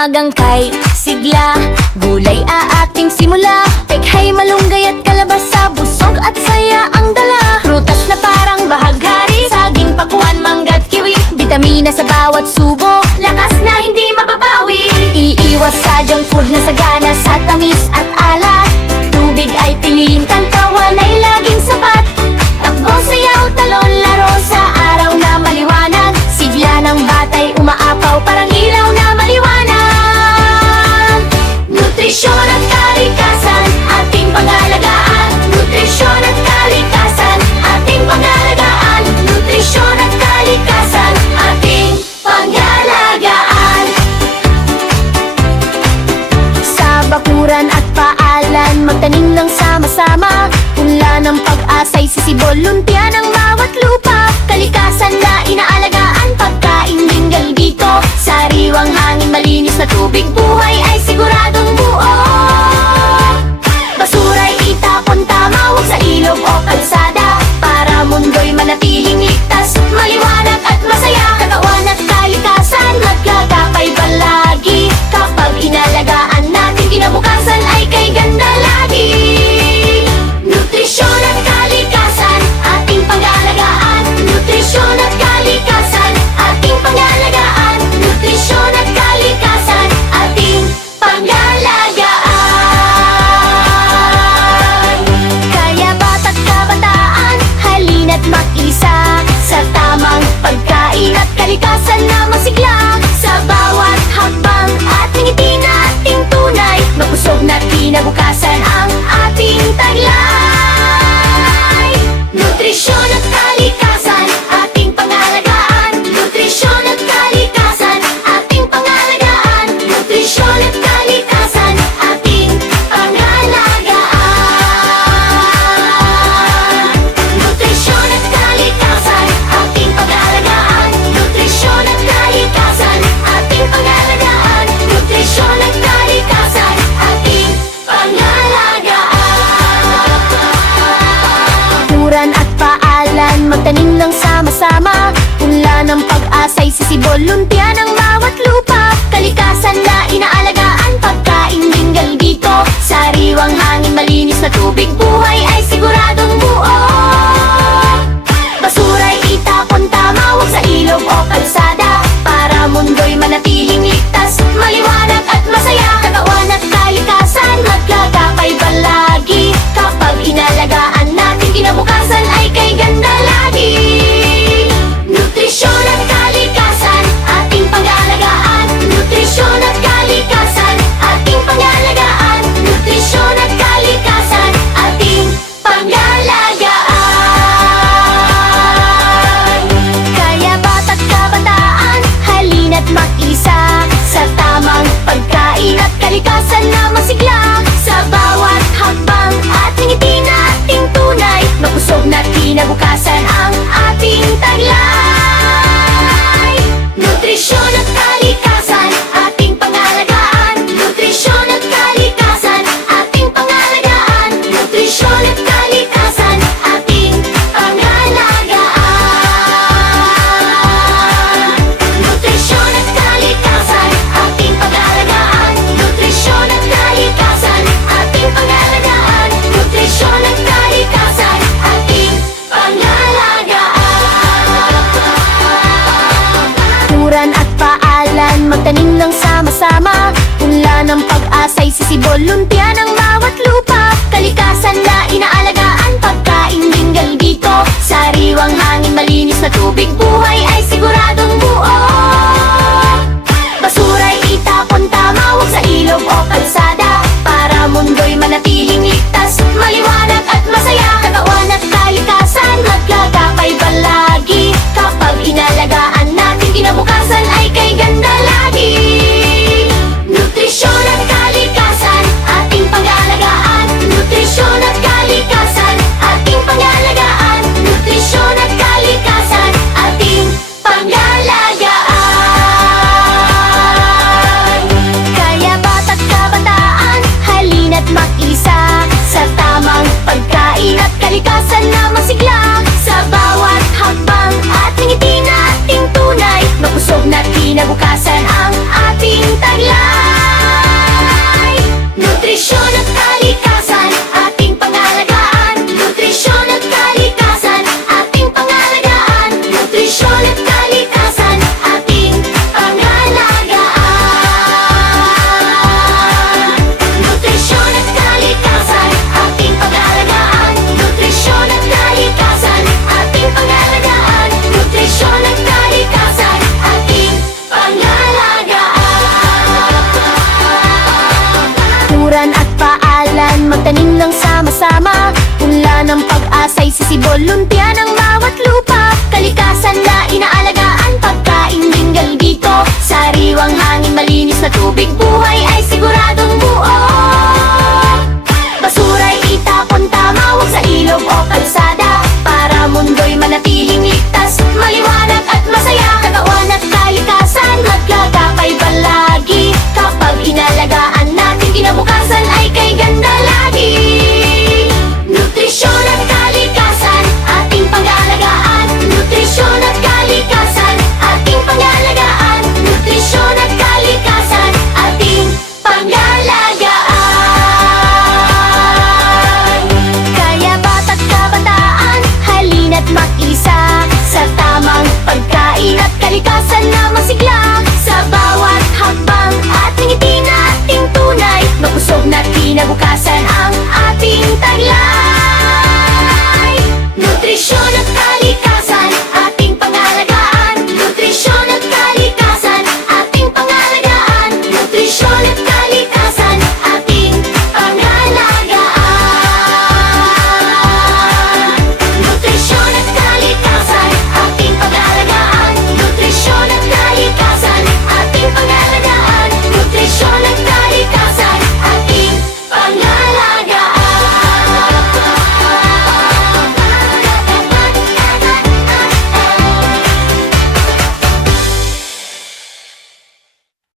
umagang kay sigla, gulay ating simula. Tekhay, malunggay at kalabasa, busog at saya ang dala. Prutas na parang bahaghari, saging, pakuan, mangga't kiwi. Bitamina sa bawat subo, lakas na hindi mababawi. Iiwas sa junk food na sagana sa tamis at alat. Tubig ay piliin, kantawan ay laging sapat. Takbo, sayaw, talon, laro sa araw na maliwanag. Sigla ng batay umaapaw, parang ilaw na maliwanag. Nutrisyon at kalikasan, ating pangalagaan. Nutrisyon at kalikasan, ating pangalagaan. Nutrisyon at kalikasan, ating pangalagaan. Sa bakuran at paalan, magtanim ng sama-sama. Punla ng pag-asa'y sisibol, lumpia ng bawat lupa. Kalikasan na inaalagaan, pagkain linggal dito. Sariwang hangin, malinis na tubig, buhay ay siguradong buo. Basura'y itapon tama, huwag sa ilog o kalsada, para mundo'y manatiling ligtas, maliwanag at masaya. Katawan at kalikasan, magkagapay palagi. Kapag inalagaan natin, kinabukasan ay kay ganda lagi. Nutrisyon at kalikasan, ating pangalagaan. Nutrisyon at kalikasan, ating pangalagaan. Nutrisyon at kalikasan, ating pangalagaan. Kaya bata't kabataan, halina't mag-isa sa tamang pagkain at kalikasan na masigla. Sa bawat hakbang ating ngiti nating tunay, mabusog na kinabukasan ang ating taglay. Nutrisyon at kalikasan, ating pangalagaan. Nutrisyon at kalikasan, ating pangalagaan. Nutrisyon at kalikasan, ating pangalagaan. Nutrisyon at kalikasan, ating pangalagaan. Nutrisyon at kalikasan, ating pangalagaan. Nutrisyon at kalikasan, ating pangalagaan. Turan at paalan, magtanim ng sama-sama. Punla ng pag-asa'y sisibol, lumpia ng bawat lupa. Kalikasan na inaalagaan, pagkain linggal dito. Sariwang hangin, malinis na tubig, buhay ay siguradong buo. Basura'y itapon tama, huwag sa ilog o kalsada, para mundo'y manatiling ligtas, maliwanag at masaya. Katawan at kalikasan, magkagapay palagi. Kapag inalagaan natin, kinabukasan ay kay ganda lagi. Nutrisyon at kalikasan, ating pangalagaan. Nutrisyon at kalikasan, ating pangalagaan. Nutrisyon at kalikasan, ating pangalagaan. Kaya bata't kabataan, halina't mag-isa sa tamang pagkain at kalikasan na masigla. Sa bawat hakbang ating ngiti nating tunay, mabusog na kinabukasan ang ating taglay. Nutrisyon at kalikasan, ating pangalagaan. Nutrisyon at kalikasan, ating pangalagaan. Nutrisyon at kalikasan, ating pangalagaan. Nutrisyon at kalikasan, ating pangalagaan. Nutrisyon at kalikasan, ating pangalagaan. Nutrisyon at kalikasan, ating pangalagaan. Turan at paalan, magtanim ng sama-sama. Punla ng pag-asa'y sisibol, lumpia ng bawat lupa. Kalikasan na inaalagaan, pagkain linggal dito. Sariwang hangin, malinis na tubig, buhay ay siguradong buo. Basura'y itapon tama, huwag sa ilog o kalsada, para mundo'y manatiling ligtas, maliwanag at masaya. Katawan at kalikasan, magkagapay palagi. Kapag inalagaan natin, kinabukasan ay kay ganda lagi. Nutrisyon at kalikasan, ating pangalagaan. Nutrisyon at kalikasan, ating pangalagaan. Nutrisyon at kalikasan, ating pangalagaan. Kaya bata't kabataan, halina't mag-isa sa tamang pagkain at kalikasan na masigla. Sa bawat hakbang ating ngiti nating tunay, mabusog na kinabukasan ang ating taglay. magtanim ng sama-sama. Punla ng pag-asa'y sisibol,